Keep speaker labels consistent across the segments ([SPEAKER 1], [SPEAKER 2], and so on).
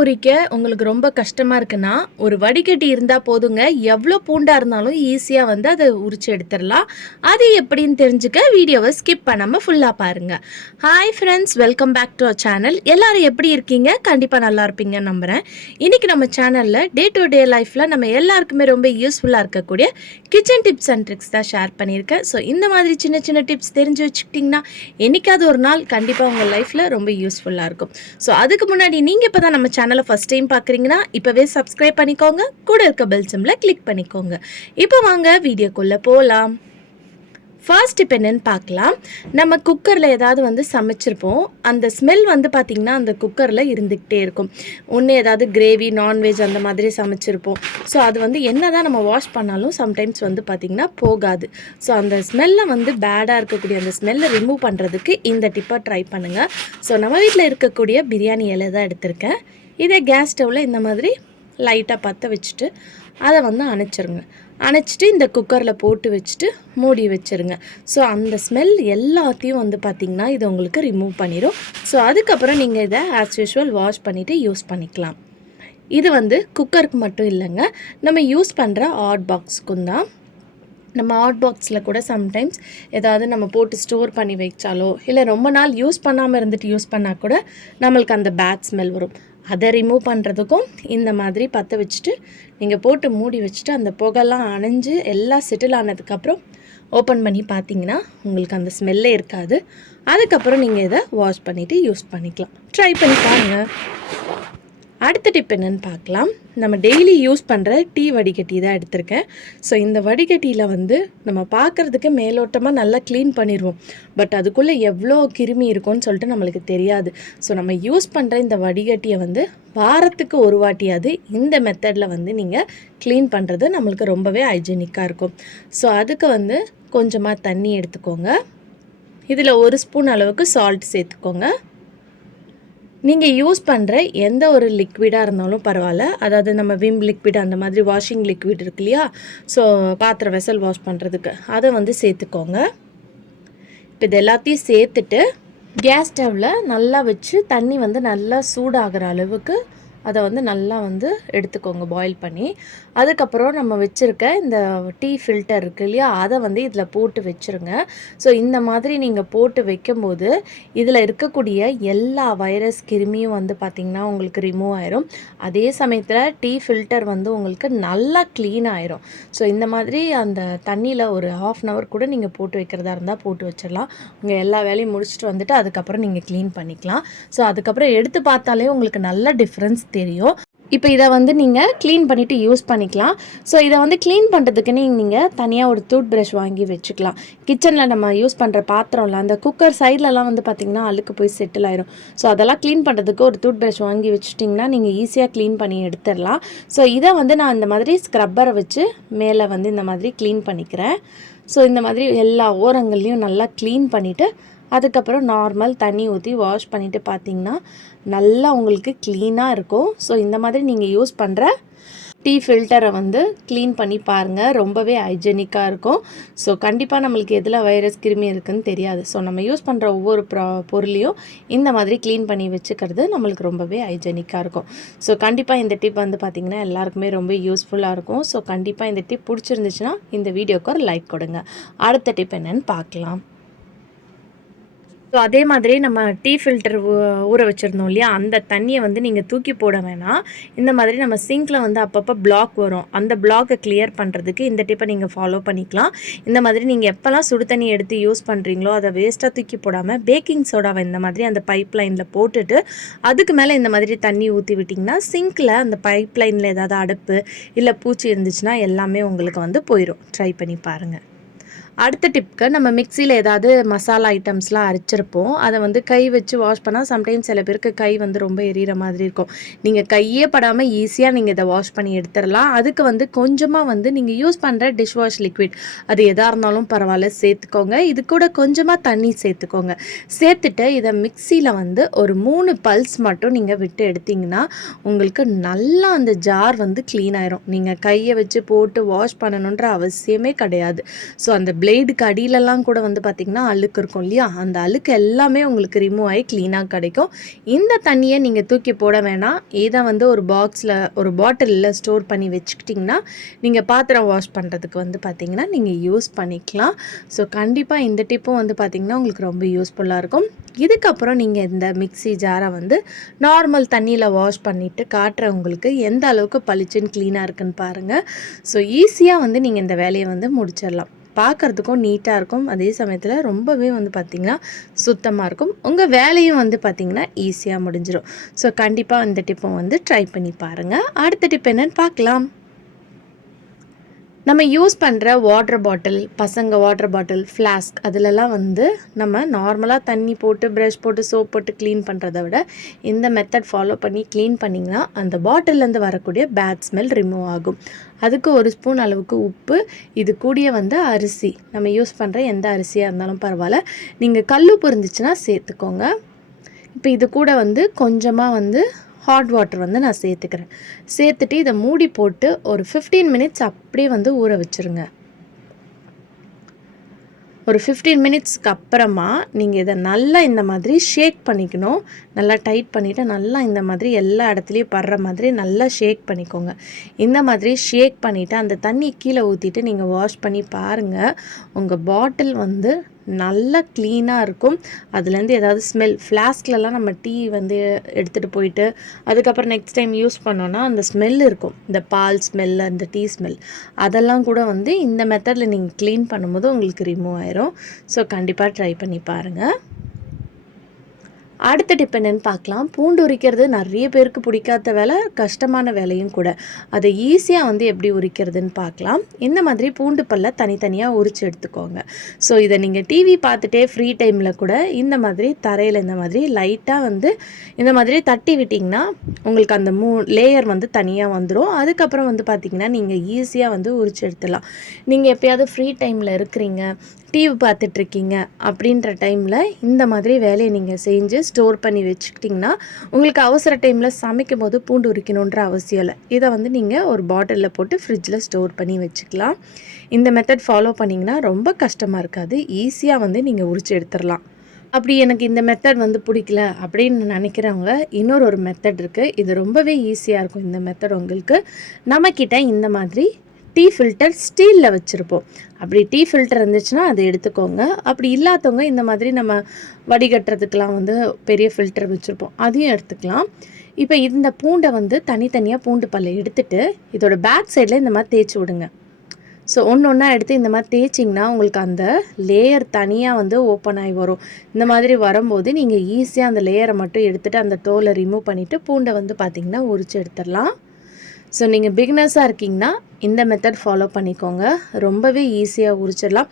[SPEAKER 1] உரிக்க உங்களுக்கு ரொம்ப கஷ்டமாக இருக்குன்னா ஒரு வடிகட்டி இருந்தால் போதுங்க. எவ்வளோ பூண்டாக இருந்தாலும் ஈஸியாக வந்து அதை உரிச்சு எடுத்துடலாம். அது எப்படின்னு தெரிஞ்சுக்க வீடியோவை ஸ்கிப் பண்ணாமல் ஃபுல்லாக பாருங்கள் hi friends welcome back to our channel எல்லோரும் எப்படி இருக்கீங்க? கண்டிப்பாக நல்லா இருப்பீங்கன்னு நம்புகிறேன் இன்றைக்கி நம்ம சேனலில் டே டு டே லைஃப்பில் நம்ம எல்லாருக்குமே ரொம்ப யூஸ்ஃபுல்லாக இருக்கக்கூடிய கிச்சன் டிப்ஸ் அண்ட் ட்ரிக்ஸ் தான் ஷேர் பண்ணியிருக்கேன். ஸோ இந்த மாதிரி சின்ன சின்ன டிப்ஸ் தெரிஞ்சு வச்சுக்கிட்டிங்கன்னா என்றைக்காவது ஒரு நாள் கண்டிப்பாக உங்கள் லைஃப்பில் ரொம்ப யூஸ்ஃபுல்லாக இருக்கும். ஸோ அதுக்கு முன்னாடி நீங்கள் இப்போ தான் நம்ம ஃபஸ்ட் டைம் பார்க்குறீங்கன்னா இப்போவே சப்ஸ்கிரைப் பண்ணிக்கோங்க. கூட இருக்க பெல் சிம்மில் கிளிக் பண்ணிக்கோங்க. இப்போ வாங்க வீடியோக்குள்ளே போகலாம் ஃபர்ஸ்ட் இப்போ என்னென்னு பார்க்கலாம். நம்ம குக்கரில் ஏதாவது வந்து சமைச்சிருப்போம். அந்த ஸ்மெல் வந்து பார்த்திங்கன்னா அந்த குக்கரில் இருந்துக்கிட்டே இருக்கும். ஒன்று ஏதாவது கிரேவி நான்வெஜ் அந்த மாதிரி சமைச்சிருப்போம். ஸோ அது வந்து என்ன தான் நம்ம வாஷ் பண்ணாலும் சம்டைம்ஸ் வந்து பார்த்திங்கன்னா போகாது. ஸோ அந்த ஸ்மெல்லை வந்து பேடாக இருக்கக்கூடிய அந்த ஸ்மெல்லை ரிமூவ் பண்ணுறதுக்கு இந்த டிப்பை ட்ரை பண்ணுங்கள் ஸோ நம்ம வீட்டில் இருக்கக்கூடிய பிரியாணி இலை தான் எடுத்திருக்கேன். இதே கேஸ் ஸ்டவ்வில் இந்த மாதிரி லைட்டாக பற்ற வச்சுட்டு அதை வந்து அணைச்சிருங்க. அணைச்சிட்டு இந்த குக்கரில் போட்டு வச்சுட்டு மூடி வச்சுருங்க. ஸோ அந்த ஸ்மெல் எல்லாத்தையும் வந்து பார்த்திங்கன்னா இது உங்களுக்கு ரிமூவ் பண்ணிடும் ஸோ அதுக்கப்புறம் நீங்கள் இதை ஆஸ் யூஷுவல் வாஷ் பண்ணிவிட்டு யூஸ் பண்ணிக்கலாம். இது வந்து குக்கருக்கு மட்டும் இல்லைங்க. நம்ம யூஸ் பண்ணுற ஆட் பாக்ஸுக்கும் தான். நம்ம ஹாட் பாக்ஸில் கூட சம்டைம்ஸ் ஏதாவது நம்ம போட்டு ஸ்டோர் பண்ணி வச்சாலோ இல்லை ரொம்ப நாள் யூஸ் பண்ணாமல் இருந்துட்டு யூஸ் பண்ணால் கூட நம்மளுக்கு அந்த பேட் ஸ்மெல் வரும். அதை ரிமூவ் பண்ணுறதுக்கும் இந்த மாதிரி பற்ற வச்சுட்டு நீங்கள் போட்டு மூடி வச்சுட்டு அந்த புகைலாம் அணைஞ்சு எல்லாம் செட்டில் ஆனதுக்கப்புறம் ஓப்பன் பண்ணி பார்த்தீங்கன்னா உங்களுக்கு அந்த ஸ்மெல்லே இருக்காது. அதுக்கப்புறம் நீங்கள் இதை வாஷ் பண்ணிவிட்டு யூஸ் பண்ணிக்கலாம். ட்ரை பண்ணி பாருங்கள் அடுத்த டிப் என்னன்னு பார்க்கலாம். நம்ம டெய்லி யூஸ் பண்ணுற டீ வடிகட்டி தான் எடுத்திருக்கேன். ஸோ இந்த வடிகட்டியில் வந்து நம்ம பார்க்குறதுக்கு மேலோட்டமாக நல்லா க்ளீன் பண்ணிடுவோம் பட் அதுக்குள்ளே எவ்வளோ கிருமி இருக்கும்னு சொல்லிட்டு நம்மளுக்கு தெரியாது. ஸோ நம்ம யூஸ் பண்ணுற இந்த வடிகட்டியை வந்து வாரத்துக்கு ஒரு வாட்டியாவது இந்த மெத்தடில் வந்து நீங்கள் க்ளீன் பண்ணுறது நம்மளுக்கு ரொம்பவே ஹைஜீனிக்காக இருக்கும். ஸோ அதுக்கு வந்து கொஞ்சமாக தண்ணி எடுத்துக்கோங்க. இதில் ஒரு ஸ்பூன் அளவுக்கு சால்ட் சேர்த்துக்கோங்க. நீங்கள் யூஸ் பண்ணுற எந்த ஒரு லிக்விடாக இருந்தாலும் பரவாயில்ல. அதாவது நம்ம விம் லிக்விட் அந்த மாதிரி வாஷிங் லிக்விட் இருக்கு இல்லையா? ஸோ பாத்திரம் வெசல் வாஷ் பண்ணுறதுக்கு அதை வந்து சேர்த்துக்கோங்க. இப்போ இது எல்லாத்தையும் சேர்த்துட்டு கேஸ் ஸ்டவ்வில் நல்லா வச்சு தண்ணி வந்து நல்லா சூடாகிற அளவுக்கு அதை வந்து நல்லா வந்து எடுத்துக்கோங்க பாயில் பண்ணி. அதுக்கப்புறம் நம்ம வச்சுருக்க இந்த டீ ஃபில்டர் இருக்கு இல்லையா அதை வந்து இதில் போட்டு வச்சுருங்க. ஸோ இந்த மாதிரி நீங்கள் போட்டு வைக்கும்போது இதில் இருக்கக்கூடிய எல்லா வைரஸ் கிருமியும் வந்து பார்த்திங்கன்னா உங்களுக்கு ரிமூவ் ஆயிரும். அதே சமயத்தில் டீ ஃபில்டர் வந்து உங்களுக்கு நல்லா க்ளீன் ஆயிரும். ஸோ இந்த மாதிரி அந்த தண்ணியில் ஒரு ஹாஃப் அன் ஹவர் கூட நீங்கள் போட்டு வைக்கிறதா இருந்தால் போட்டு வச்சிடலாம். உங்கள் எல்லா வேலையும் முடிச்சுட்டு வந்துட்டு அதுக்கப்புறம் நீங்கள் க்ளீன் பண்ணிக்கலாம். ஸோ அதுக்கப்புறம் எடுத்து பார்த்தாலே உங்களுக்கு நல்ல டிஃப்ரென்ஸ் தெரியும். இப்போ இதை வந்து நீங்கள் க்ளீன் பண்ணிவிட்டு யூஸ் பண்ணிக்கலாம். ஸோ இதை வந்து க்ளீன் பண்ணுறதுக்குன்னு நீங்கள் தனியாக ஒரு டூத் ப்ரஷ் வாங்கி வச்சுக்கலாம். கிச்சனில் நம்ம யூஸ் பண்ணுற பாத்திரம்ல அந்த குக்கர் சைட்லலாம் வந்து பார்த்திங்கன்னா அழுக்கு போய் செட்டில் ஆயிரும். ஸோ அதெல்லாம் க்ளீன் பண்ணுறதுக்கு ஒரு டூத் ப்ரஷ் வாங்கி வச்சுட்டிங்கன்னா நீங்கள் ஈஸியாக க்ளீன் பண்ணி எடுத்துடலாம். ஸோ இதை வந்து நான் இந்த மாதிரி ஸ்க்ரப்பரை வச்சு மேலே வந்து இந்த மாதிரி க்ளீன் பண்ணிக்கிறேன். ஸோ இந்த மாதிரி எல்லா ஓரங்கள்லேயும் நல்லா க்ளீன் பண்ணிவிட்டு அதுக்கப்புறம் நார்மல் தண்ணி ஊற்றி வாஷ் பண்ணிவிட்டு பார்த்தீங்கன்னா நல்லா உங்களுக்கு க்ளீனாக இருக்கும். ஸோ இந்த மாதிரி நீங்கள் யூஸ் பண்ணுற டீ ஃபில்டரை வந்து க்ளீன் பண்ணி பாருங்கள் ரொம்பவே ஹைஜெனிக்காக இருக்கும். ஸோ கண்டிப்பாக நம்மளுக்கு எதில் வைரஸ் கிருமி இருக்குன்னு தெரியாது. ஸோ நம்ம யூஸ் பண்ணுற ஒவ்வொரு ப்ரா பொருளையும் இந்த மாதிரி க்ளீன் பண்ணி வச்சுக்கிறது நம்மளுக்கு ரொம்பவே ஹைஜெனிக்காக இருக்கும். ஸோ கண்டிப்பாக இந்த டிப் வந்து பார்த்திங்கன்னா எல்லாருக்குமே ரொம்ப யூஸ்ஃபுல்லாக இருக்கும். ஸோ கண்டிப்பாக இந்த டிப் பிடிச்சிருந்துச்சுன்னா இந்த வீடியோக்கு ஒரு லைக் கொடுங்க. அடுத்த டிப் என்னென்னு பார்க்கலாம் ஸோ அதே மாதிரி நம்ம டீ ஃபில்டர் ஊற வச்சுருந்தோம் இல்லையா? அந்த தண்ணியை வந்து நீங்கள் தூக்கி போட வேணாம். இந்த மாதிரி நம்ம சிங்கில் வந்து அப்பப்போ பிளாக் வரும். அந்த பிளாக்கை கிளியர் பண்ணுறதுக்கு இந்த டிப்பை நீங்கள் ஃபாலோ பண்ணிக்கலாம். இந்த மாதிரி நீங்கள் எப்போல்லாம் சுடு தண்ணி எடுத்து யூஸ் பண்ணுறீங்களோ அதை வேஸ்ட்டாக தூக்கி போடாமல் பேக்கிங் சோடாவை இந்த மாதிரி அந்த பைப் லைனில் போட்டுட்டு அதுக்கு மேலே இந்த மாதிரி தண்ணி ஊற்றி விட்டிங்கன்னா சிங்கில் அந்த பைப் லைனில் ஏதாவது அடுப்பு இல்லை பூச்சி இருந்துச்சுன்னா எல்லாமே உங்களுக்கு வந்து போயிடும் ட்ரை பண்ணி பாருங்கள் அடுத்த டிப்க்கு நம்ம மிக்சியில் ஏதாவது மசாலா ஐட்டம்ஸ்லாம் அரைச்சிருப்போம். அதை வந்து கை வச்சு வாஷ் பண்ணால் சம்டைம்ஸ் சில பேருக்கு கை வந்து ரொம்ப எரியிற மாதிரி இருக்கும். நீங்கள் கையே படாமல் ஈஸியாக நீங்கள் இதை வாஷ் பண்ணி எடுத்துடலாம். அதுக்கு வந்து கொஞ்சமாக வந்து நீங்கள் யூஸ் பண்ணுற டிஷ் வாஷ் லிக்விட் அது எதாக இருந்தாலும் பரவாயில்ல சேர்த்துக்கோங்க. இது கூட கொஞ்சமாக தண்ணி சேர்த்துக்கோங்க. சேர்த்துட்டு இதை மிக்சியில் வந்து ஒரு மூணு பல்ஸ் மட்டும் நீங்கள் விட்டு எடுத்திங்கன்னா உங்களுக்கு நல்லா அந்த ஜார் வந்து க்ளீன் ஆயிரும். நீங்கள் கையை வச்சு போட்டு வாஷ் பண்ணணுன்ற அவசியமே கிடையாது. ஸோ அந்த பிளேடுக்கு அடியிலலாம் கூட வந்து பார்த்திங்கன்னா அழுக்கு இருக்கும் இல்லையா? அந்த அழுக்கு எல்லாமே உங்களுக்கு ரிமூவ் ஆகி க்ளீனாக கிடைக்கும். இந்த தண்ணியை நீங்கள் தூக்கி போட வேணாம். இதை வந்து ஒரு பாக்ஸில் ஒரு பாட்டிலில் ஸ்டோர் பண்ணி வச்சுக்கிட்டிங்கன்னா நீங்கள் பாத்திரம் வாஷ் பண்ணுறதுக்கு வந்து பார்த்திங்கன்னா நீங்கள் யூஸ் பண்ணிக்கலாம். ஸோ கண்டிப்பாக இந்த டிப்பும் வந்து பார்த்திங்கன்னா உங்களுக்கு ரொம்ப யூஸ்ஃபுல்லாக இருக்கும். இதுக்கப்புறம் நீங்கள் இந்த மிக்ஸி ஜாரை வந்து நார்மல் தண்ணியில் வாஷ் பண்ணிவிட்டு காட்டுறவங்களுக்கு எந்த அளவுக்கு பளிச்சுன்னு க்ளீனாக இருக்குன்னு பாருங்கள் ஸோ ஈஸியாக வந்து நீங்கள் இந்த வேலையை வந்து முடிச்சிடலாம். பார்க்குறதுக்கும் நீட்டாக இருக்கும். அதே சமயத்தில் ரொம்பவே வந்து பார்த்திங்கன்னா சுத்தமாக இருக்கும். உங்கள் வேலையும் வந்து பார்த்திங்கன்னா ஈஸியாக முடிஞ்சிடும் ஸோ கண்டிப்பாக இந்த டிப்பை வந்து ட்ரை பண்ணி பாருங்கள் அடுத்த டிப் என்னென்னு பார்க்கலாம் நம்ம யூஸ் பண்ணுற வாட்டர் பாட்டில் பசங்க வாட்டர் பாட்டில் ஃப்ளாஸ்க் அதிலலாம் வந்து நம்ம நார்மலாக தண்ணி போட்டு ப்ரஷ் போட்டு சோப் போட்டு க்ளீன் பண்ணுறத விட இந்த மெத்தட் ஃபாலோ பண்ணி க்ளீன் பண்ணிங்கன்னா அந்த பாட்டிலேருந்து வரக்கூடிய பேட் ஸ்மெல் ரிமூவ் ஆகும். அதுக்கு ஒரு ஸ்பூன் அளவுக்கு உப்பு இது கூடிய வந்து அரிசி. நம்ம யூஸ் பண்ணுற எந்த அரிசியாக இருந்தாலும் பரவாயில்ல. நீங்கள் கல் இருந்துச்சுன்னா சேர்த்துக்கோங்க. இப்போ இது கூட வந்து கொஞ்சமாக வந்து ஹாட் வாட்டர் வந்து நான் சேர்த்துக்கிறேன். சேர்த்துட்டு இதை மூடி போட்டு ஒரு ஃபிஃப்டீன் மினிட்ஸ் அப்படியே வந்து ஊற வச்சுருங்க. ஒரு ஃபிஃப்டீன் மினிட்ஸ்க்கு அப்புறமா நீங்கள் இதை நல்லா இந்த மாதிரி ஷேக் பண்ணிக்கணும். நல்லா டைட் பண்ணிவிட்டு நல்லா இந்த மாதிரி எல்லா இடத்துலையும் படுற மாதிரி நல்லா ஷேக் பண்ணிக்கோங்க. இந்த மாதிரி ஷேக் பண்ணிவிட்டு அந்த தண்ணி கீழே ஊற்றிட்டு நீங்கள் வாஷ் பண்ணி பாருங்கள் உங்கள் பாட்டில் வந்து நல்லா க்ளீனாக இருக்கும். அதுலேருந்து ஏதாவது ஸ்மெல் ஃப்ளாஸ்க்லலாம் நம்ம டீ வந்து எடுத்துகிட்டு போயிட்டு அதுக்கப்புறம் நெக்ஸ்ட் டைம் யூஸ் பண்ணோன்னா அந்த ஸ்மெல் இருக்கும். இந்த பால் ஸ்மெல் அந்த டீ ஸ்மெல் அதெல்லாம் கூட வந்து இந்த மெத்தடில் நீங்கள் க்ளீன் பண்ணும்போது உங்களுக்கு ரிமூவ் ஆயிரும். ஸோ கண்டிப்பாக ட்ரை பண்ணி பாருங்கள் அடுத்த டிப் என்னன்னு பார்க்கலாம். பூண்டு உரிக்கிறது நிறைய பேருக்கு பிடிக்காத வேலை கஷ்டமான வேலையும் கூட. அதை ஈஸியாக வந்து எப்படி உரிக்கிறதுன்னு பார்க்கலாம். இந்த மாதிரி பூண்டு பல்ல தனித்தனியாக உரிச்சு எடுத்துக்கோங்க. ஸோ இதை நீங்கள் டிவி பார்த்துட்டே ஃப்ரீ டைமில் கூட இந்த மாதிரி தரையில் இந்த மாதிரி லைட்டாக வந்து இந்த மாதிரி தட்டி விட்டிங்கன்னா உங்களுக்கு அந்த மூ லேயர் வந்து தனியாக வந்துடும் அதுக்கப்புறம் வந்து பார்த்திங்கன்னா நீங்கள் ஈஸியாக வந்து உரிச்சு எடுத்துடலாம். நீங்கள் எப்போயாவது ஃப்ரீ டைமில் இருக்கிறீங்க. டிவி பார்த்துட்ருக்கீங்க அப்படின்ற டைமில் இந்த மாதிரி வேலையை நீங்கள் செஞ்சு ஸ்டோர் பண்ணி வச்சுக்கிட்டிங்கன்னா உங்களுக்கு அவசர டைமில் சமைக்கும் போது பூண்டு உரிக்கணுன்ற அவசியம் இல்லை. இதை வந்து நீங்கள் ஒரு பாட்டிலில் போட்டு ஃப்ரிட்ஜில் ஸ்டோர் பண்ணி வச்சுக்கலாம். இந்த மெத்தட் ஃபாலோ பண்ணிங்கன்னா ரொம்ப கஷ்டமாக இருக்காது. ஈஸியாக வந்து நீங்கள் உரிச்சு எடுத்துடலாம். அப்படி எனக்கு இந்த மெத்தட் வந்து பிடிக்கல அப்படின்னு நினைக்கிறவங்க இன்னொரு ஒரு மெத்தட் இருக்குது இது ரொம்பவே ஈஸியாக இருக்கும் இந்த மெத்தட் உங்களுக்கு. நம்மக்கிட்ட இந்த மாதிரி டீ ஃபில்டர் ஸ்டீலில் வச்சுருப்போம். அப்படி டீ ஃபில்டர் இருந்துச்சுன்னா அதை எடுத்துக்கோங்க. அப்படி இல்லாதவங்க இந்த மாதிரி நம்ம வடிகட்டுறதுக்கெலாம் வந்து பெரிய ஃபில்டர் வச்சுருப்போம். அதையும் எடுத்துக்கலாம். இப்போ இந்த பூண்டை வந்து தனித்தனியாக பூண்டு பல்லை எடுத்துட்டு இதோட பேக் சைடில் இந்த மாதிரி தேய்ச்சி விடுங்க. ஸோ ஒன்று ஒன்றா எடுத்து இந்த மாதிரி தேய்ச்சிங்கன்னா உங்களுக்கு அந்த லேயர் தனியாக வந்து ஓப்பன் ஆகி வரும். இந்த மாதிரி வரும்போது நீங்கள் ஈஸியாக அந்த லேயரை மட்டும் எடுத்துகிட்டு அந்த தோலை ரிமூவ் பண்ணிவிட்டு பூண்டை வந்து பார்த்திங்கன்னா உரிச்சு எடுத்துடலாம். ஸோ நீங்கள் பிகினர்ஸாக இருக்கீங்கன்னா இந்த மெத்தட் ஃபாலோ பண்ணிக்கோங்க. ரொம்பவே ஈஸியாக உரிச்சிடலாம்.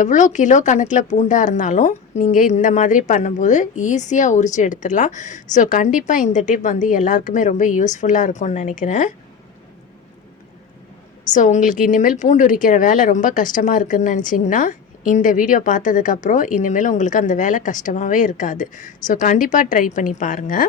[SPEAKER 1] எவ்வளோ கிலோ கணக்கில் பூண்டாக இருந்தாலும் நீங்கள் இந்த மாதிரி பண்ணும்போது ஈஸியாக உரித்து எடுத்துடலாம். ஸோ கண்டிப்பாக இந்த டிப் வந்து எல்லாருக்குமே ரொம்ப யூஸ்ஃபுல்லாக இருக்கும்னு நினைக்கிறேன். ஸோ உங்களுக்கு இனிமேல் பூண்டு உரிக்கிற வேலை ரொம்ப கஷ்டமாக இருக்குதுன்னு நினச்சிங்கன்னா இந்த வீடியோ பார்த்ததுக்கப்புறம் இனிமேல் உங்களுக்கு அந்த வேலை கஷ்டமாகவே இருக்காது. ஸோ கண்டிப்பாக ட்ரை பண்ணி பாருங்கள்